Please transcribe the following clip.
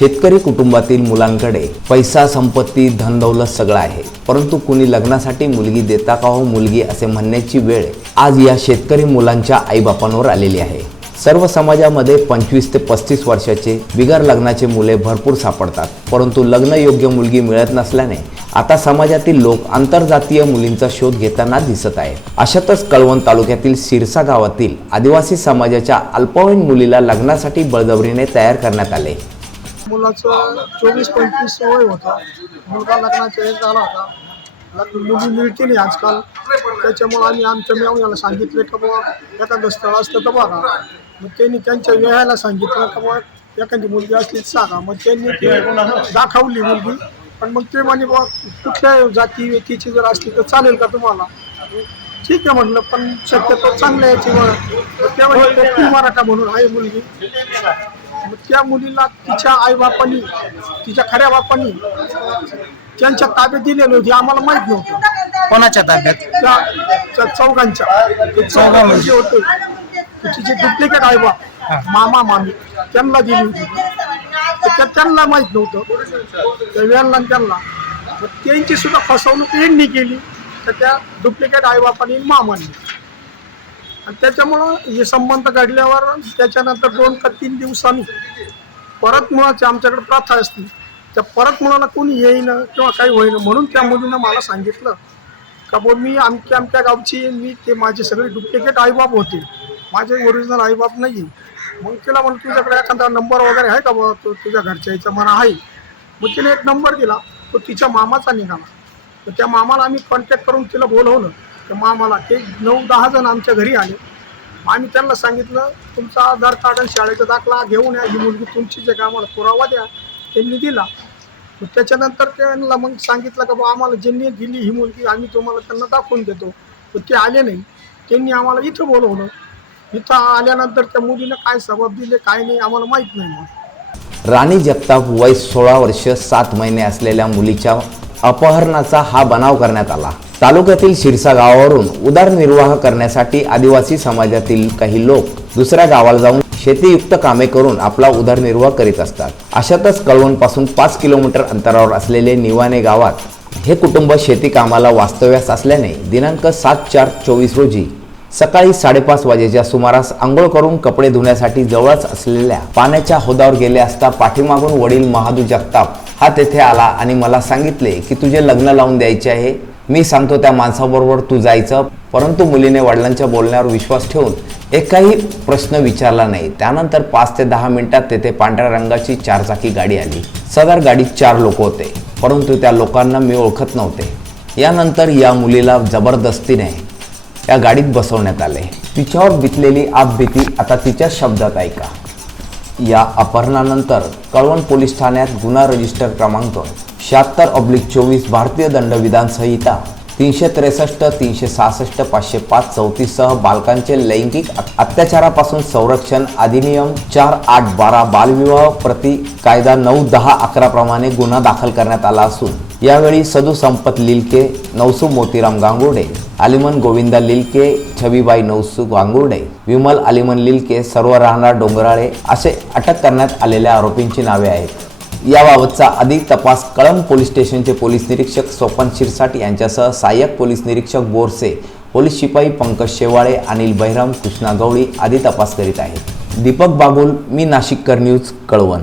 शेतकरी कुटुंबातील मुलांकडे पैसा संपत्ती धनदौलत सगळं आहे. परंतु कुणी लग्नासाठी मुलगी देता का हो मुलगी असे म्हणण्याची वेळ आज या शेतकरी मुलांच्या आईबापांवर आलेली आहे. सर्व समाजामध्ये पंचवीस ते पस्तीस वर्षाचे बिगर लग्नाचे मुले भरपूर सापडतात. परंतु लग्न योग्य मुलगी मिळत नसल्याने आता समाजातील लोक आंतरजातीय मुलींचा शोध घेताना दिसत आहे अशातच कळवण तालुक्यातील सिरसा गावातील आदिवासी समाजाच्या अल्पवयीन मुलीला लग्नासाठी बळजबरीने तयार करण्यात आले. मुलाचं चोवीस पंचवीस वय होता. मुलगा लग्नाच्या एक झाला होता. मुली मिळते नाही आजकाल. त्याच्यामुळं आम्ही आमच्या मेवण्याला सांगितले का बाबा एखादं स्थळ असतं तर बघा. मग त्यांनी त्यांच्या वेळाला सांगितलं का बाबा एखादी मुलगी असली सांगा. मग त्यांनी ते दाखवली मुलगी. पण मग ते म्हणे बाबा कुठल्या जाती व्यक्तीची जर असली तर चालेल का तुम्हाला? ठीक आहे म्हटलं पण शक्यतो चांगल्या याची त्यावेळी मराठा म्हणून आहे मुलगी. मग त्या मुलीला तिच्या आईबापांनी तिच्या खऱ्या बापांनी त्यांच्या ताब्यात दिलेलं होती आम्हाला माहीत नव्हतं. कोणाच्या ताब्यात? त्या त्या चौघांच्या. ते चौघा म्हणजे होते ते तिचे डुप्लिकेट आईबाप मामा मामी त्यांना दिली होती. तर त्या त्यांना माहीत नव्हतं. त्या वेळेला त्यांना. मग त्यांची सुद्धा फसवणूक यांनी केली. तर त्या डुप्लिकेट आईबापांनी आणि मामांनी. त्याच्यामुळं हे संबंध घडल्यावर त्याच्यानंतर दोन का तीन दिवसांनी परत मुळाची आमच्याकडे प्रथा असते. त्या परत मुलाला कोणी येईन किंवा काही होईन म्हणून त्या मुलीनं मला सांगितलं का बो मी आमच्या आमच्या गावची मी ते माझे सगळे डुप्लिकेट आईबाप होते. माझे ओरिजिनल आईबाप नाही मग तिला म्हणून तुझ्याकडे एखादा नंबर वगैरे आहे का बुवा? तो तुझ्या घरच्या याचा म्हणा आहे. मग तिने एक नंबर दिला. तो तिच्या मामाचा निघाला. तर त्या मामाला आम्ही कॉन्टॅक्ट करून तिला बोलवलं. तर मग आम्हाला ते नऊ दहा जण आमच्या घरी आले. आम्ही त्यांना सांगितलं तुमचा आधार कार्ड आणि शाळेचा दाखला घेऊन या. ही मुलगी तुमची जे काय आम्हाला पुरावा द्या. त्यांनी दिला. मग त्याच्यानंतर त्यांना मग सांगितलं का बा आम्हाला ज्यांनी दिली ही मुलगी आम्ही तुम्हाला त्यांना दाखवून देतो. पण ते आले नाही. त्यांनी आम्हाला इथं बोलवलं. इथं आल्यानंतर त्या मुलीनं काय सबब दिले काय नाही आम्हाला माहीत नाही मग. राणी जगताप वय सोळा वर्ष सात महिने असलेल्या मुलीच्या अपहरणाचा हा बनाव करण्यात आला. तालुक्यातील शिरसा गावावरून उदरनिर्वाह करण्यासाठी आदिवासी समाजातील काही लोक दुसऱ्या गावाला जाऊन शेतीयुक्त कामे करून आपला उदरनिर्वाह करीत असतात. अशातच कळवणपासून पाच किलोमीटर अंतरावर असलेले निवाणे गावात हे कुटुंब शेती कामाला वास्तव्यास असल्याने दिनांक सात चार चोवीस रोजी सकाळी साडेपाच वाजेच्या सुमारास आंघोळ करून कपडे धुण्यासाठी जवळच असलेल्या पाण्याच्या होदावर गेले असता पाठीमागून वडील महादू जगताप हा तेथे आला आणि मला सांगितले की तुझे लग्न लावून द्यायचे आहे. मी सांगतो त्या माणसाबरोबर तू जायचं. परंतु मुलीने वडिलांच्या बोलण्यावर विश्वास ठेवून एकही प्रश्न विचारला नाही. त्यानंतर पाच ते दहा मिनिटात तेथे पांढऱ्या रंगाची चारचाकी गाडी आली. सदर गाडीत चार लोक होते. परंतु त्या लोकांना मी ओळखत नव्हते. यानंतर या मुलीला जबरदस्तीने या गाडीत बसवण्यात आले. तिच्यावर बितलेली भीती आता तिच्या शब्दात ऐका. या अपहरणानंतर कळवण पोलीस ठाण्यात गुन्हा रजिस्टर क्रमांक शहात्तर ऑब्लिक चोवीस भारतीय दंडविधान संहिता तीनशे त्रेसष्ट तीनशे सहासष्ट पाचशे पाच चौतीससह बालकांचे लैंगिक अत्याचारापासून संरक्षण अधिनियम चार आठ बारा बालविवाह प्रति कायदा नऊ दहा अकराप्रमाणे गुन्हा दाखल करण्यात आला असून यावेळी सदू संपत लिलके नवसू मोतीराम गांगुर्डे आलिमन गोविंदा लिलके छबीबाई नवसू गांगुर्डे विमल आलिमन लिलके सर्व राहणार डोंगराळे असे अटक करण्यात आलेल्या आरोपींची नावे आहेत. याबाबतचा अधिक तपास कळंब पोलीस स्टेशनचे पोलीस निरीक्षक स्वपन शिरसाट यांच्यासह सहाय्यक पोलीस निरीक्षक बोरसे पोलीस शिपाई पंकज शेवाळे अनिल बहिराम कृष्णा गवळी आदी तपास करीत आहेत. दीपक बागुल मी नाशिककर न्यूज कळवण.